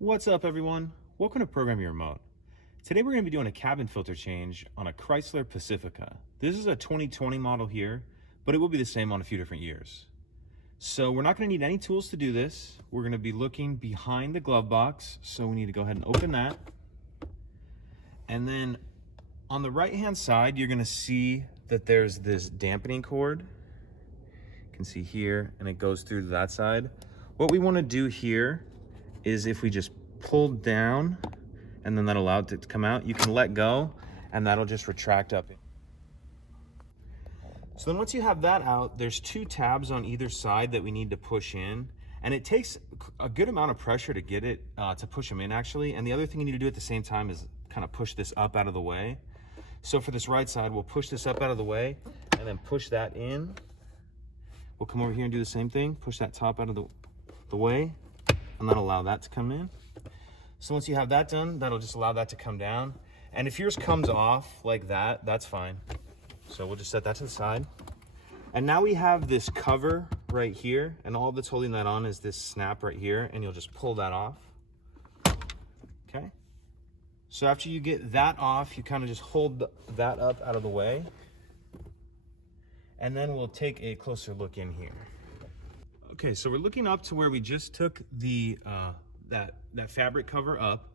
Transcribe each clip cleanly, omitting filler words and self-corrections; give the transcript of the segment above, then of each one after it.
What's up, everyone? Welcome to Program Your Remote. Today we're going to be doing a cabin filter change on a Chrysler Pacifica. This is a 2020 model here, but it will be the same on a few different years. So we're not going to need any tools to do this. We're going to be looking behind the glove box, so we need to go ahead and open that. And then on the right hand side, you're going to see that there's this dampening cord. You can see here, and it goes through to that side. What we want to do here is if we just pull down and then that allowed it to come out, you can let go and that'll just retract up. So then once you have that out, there's two tabs on either side that we need to push in, and it takes a good amount of pressure to get it to push them in actually. And the other thing you need to do at the same time is kind of push this up out of the way. So for this right side, we'll push this up out of the way and then push that in. We'll come over here and do the same thing, push that top out of the way, and that'll allow that to come in. So once you have that done, that'll just allow that to come down. And if yours comes off like that, that's fine. So we'll just set that to the side. And now we have this cover right here, and all that's holding that on is this snap right here, and you'll just pull that off. Okay. So after you get that off, you kind of just hold that up out of the way. And then we'll take a closer look in here. Okay, so we're looking up to where we just took the that fabric cover up,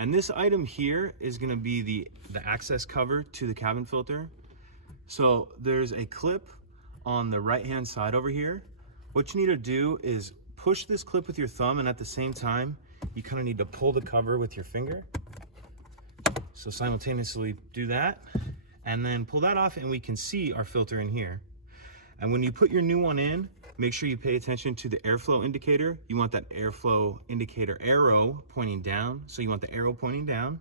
and this item here is going to be the access cover to the cabin filter. So there's a clip on the right hand side over here. What you need to do is push this clip with your thumb, and at the same time you kind of need to pull the cover with your finger. So simultaneously do that and then pull that off, and we can see our filter in here. And when you put your new one in, make sure you pay attention to the airflow indicator. You want that airflow indicator arrow pointing down. So you want the arrow pointing down.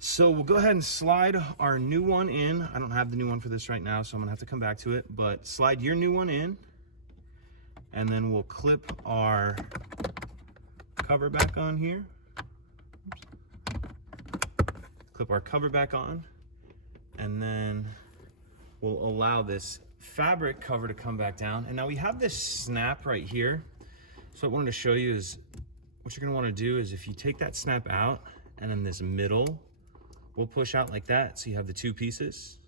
So we'll go ahead and slide our new one in. I don't have the new one for this right now, so I'm gonna have to come back to it, but slide your new one in, and then we'll clip our cover back on here. Clip our cover back on, and then we'll allow this fabric cover to come back down. And now we have this snap right here. So what I wanted to show you is what you're going to want to do is if you take that snap out, and then this middle will push out like that, so you have the two pieces.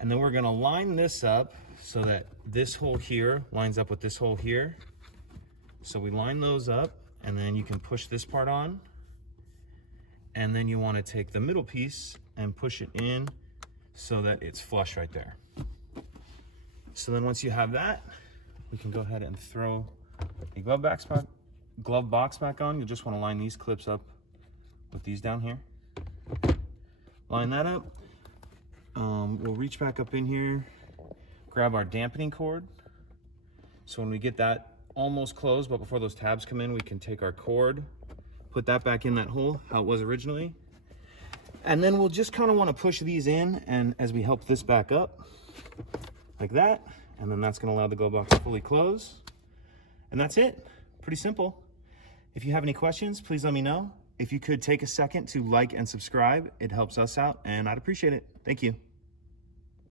And then we're going to line this up so that this hole here lines up with this hole here. So we line those up, and then you can push this part on, and then you want to take the middle piece and push it in so that it's flush right there. So then once you have that, we can go ahead and throw a glove box back on. You'll just want to line these clips up with these down here. Line that up. We'll reach back up in here, grab our dampening cord. So when we get that almost closed, but before those tabs come in, we can take our cord, put that back in that hole, how it was originally. And then we'll just kind of want to push these in, and as we help this back up, like that, and then that's going to allow the glove box to fully close. And that's it. Pretty simple. If you have any questions, please let me know. If you could take a second to like and subscribe, it helps us out, and I'd appreciate it. Thank you.